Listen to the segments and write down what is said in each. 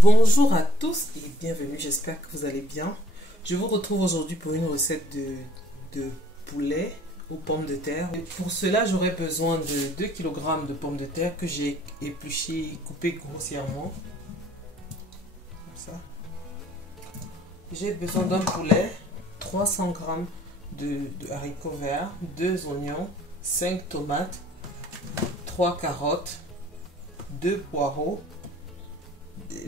Bonjour à tous et bienvenue, j'espère que vous allez bien. Je vous retrouve aujourd'hui pour une recette de poulet aux pommes de terre. Et pour cela, j'aurai besoin de 2 kg de pommes de terre que j'ai épluchées et coupées grossièrement. Comme ça. J'ai besoin d'un poulet, 300 g de haricots verts, 2 oignons, 5 tomates, 3 carottes, 2 poireaux.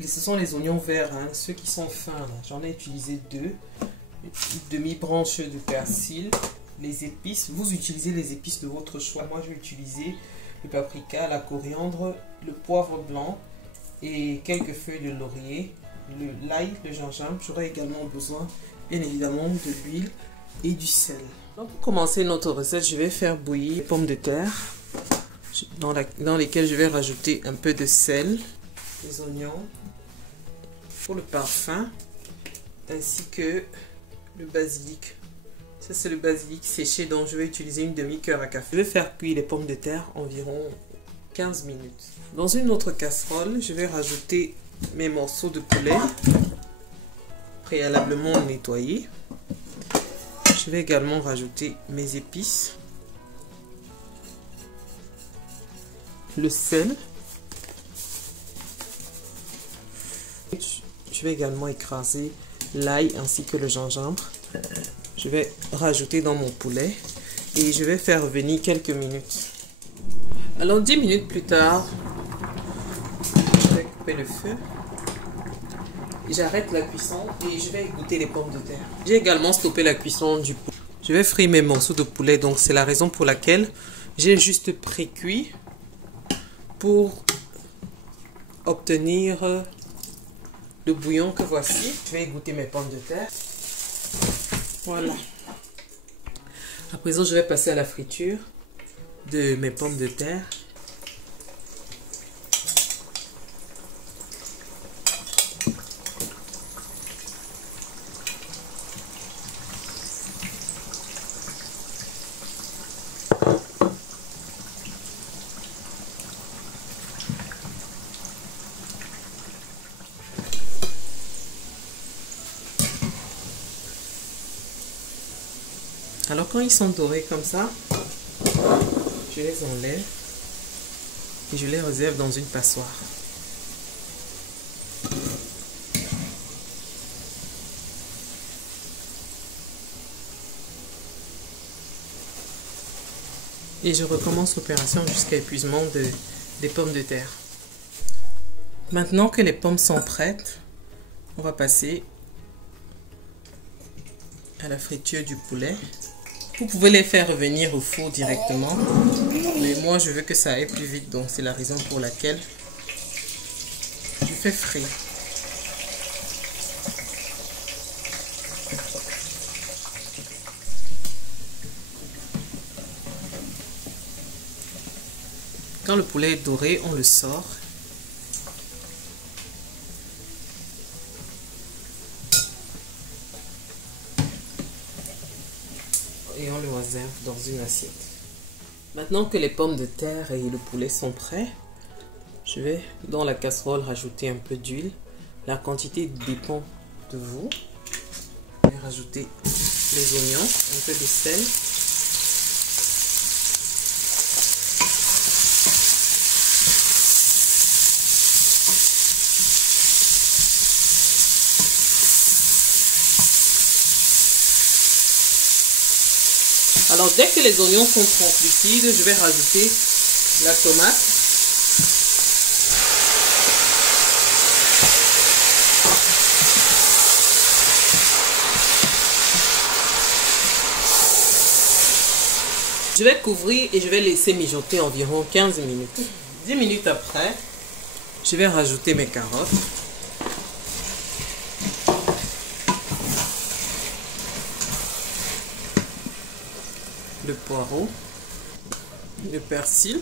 Ce sont les oignons verts, hein, ceux qui sont fins. J'en ai utilisé 2. Une demi-branche de persil. Les épices, vous utilisez les épices de votre choix. Moi, je vais utiliser le paprika, la coriandre, le poivre blanc et quelques feuilles de laurier, l'ail, le gingembre. J'aurai également besoin, bien évidemment, de l'huile et du sel. Donc, pour commencer notre recette, je vais faire bouillir les pommes de terre dans lesquelles je vais rajouter un peu de sel, les oignons pour le parfum, ainsi que le basilic. Ça, c'est le basilic séché, dont je vais utiliser une demi-cuillère à café. Je vais faire cuire les pommes de terre environ 15 minutes. Dans une autre casserole, je vais rajouter mes morceaux de poulet préalablement nettoyés. Je vais également rajouter mes épices, le sel. Je vais également écraser l'ail ainsi que le gingembre. Je vais rajouter dans mon poulet et je vais faire revenir quelques minutes. Alors 10 minutes plus tard, je vais couper le feu. J'arrête la cuisson et je vais égoutter les pommes de terre. J'ai également stoppé la cuisson du poulet. Je vais frire mes morceaux de poulet, donc c'est la raison pour laquelle j'ai juste pré-cuit pour obtenir le bouillon que voici. Je vais égoutter mes pommes de terre. Voilà. À présent, je vais passer à la friture de mes pommes de terre. Alors quand ils sont dorés comme ça, je les enlève et je les réserve dans une passoire. Et je recommence l'opération jusqu'à épuisement des pommes de terre. Maintenant que les pommes sont prêtes, on va passer à la friture du poulet. Vous pouvez les faire revenir au four directement, mais moi je veux que ça aille plus vite, donc c'est la raison pour laquelle je fais frire. Quand le poulet est doré, on le sort. Et on le réserve dans une assiette. Maintenant que les pommes de terre et le poulet sont prêts, je vais dans la casserole rajouter un peu d'huile. La quantité dépend de vous. Je vais rajouter les oignons, un peu de sel. Alors, dès que les oignons sont translucides, je vais rajouter la tomate. Je vais couvrir et je vais laisser mijoter environ 15 minutes. 10 minutes après, je vais rajouter mes carottes. Le poireau, le persil,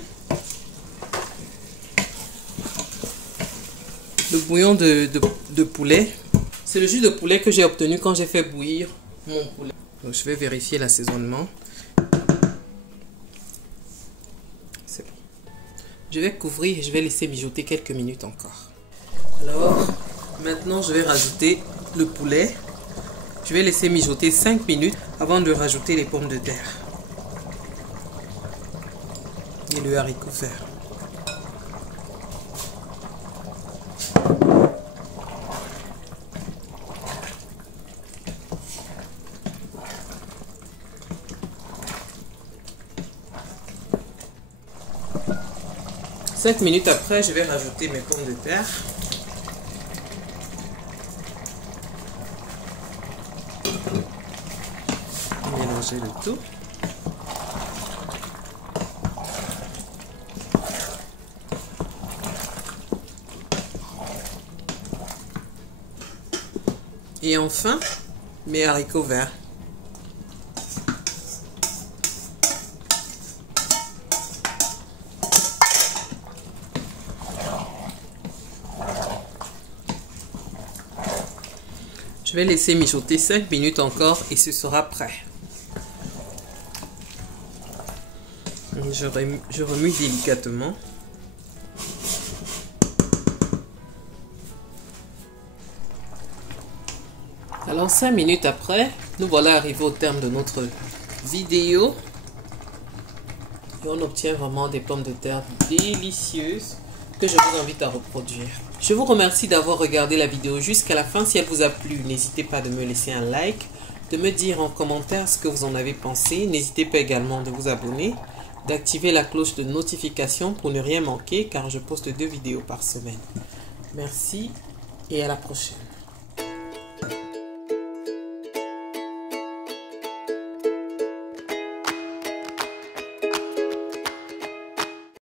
le bouillon de poulet. C'est le jus de poulet que j'ai obtenu quand j'ai fait bouillir mon poulet. Donc je vais vérifier l'assaisonnement. C'est bon. Je vais couvrir et je vais laisser mijoter quelques minutes encore. Alors, Maintenant, je vais rajouter le poulet. Je vais laisser mijoter 5 minutes avant de rajouter les pommes de terre et le haricot vert. Cinq minutes après, je vais rajouter mes pommes de terre. Mélanger le tout. Et enfin, mes haricots verts. Je vais laisser mijoter 5 minutes encore et ce sera prêt. Je remue délicatement. Alors 5 minutes après, nous voilà arrivés au terme de notre vidéo. Et on obtient vraiment des pommes de terre délicieuses que je vous invite à reproduire. Je vous remercie d'avoir regardé la vidéo jusqu'à la fin. Si elle vous a plu, n'hésitez pas de me laisser un like, de me dire en commentaire ce que vous en avez pensé. N'hésitez pas également de vous abonner, d'activer la cloche de notification pour ne rien manquer car je poste 2 vidéos par semaine. Merci et à la prochaine.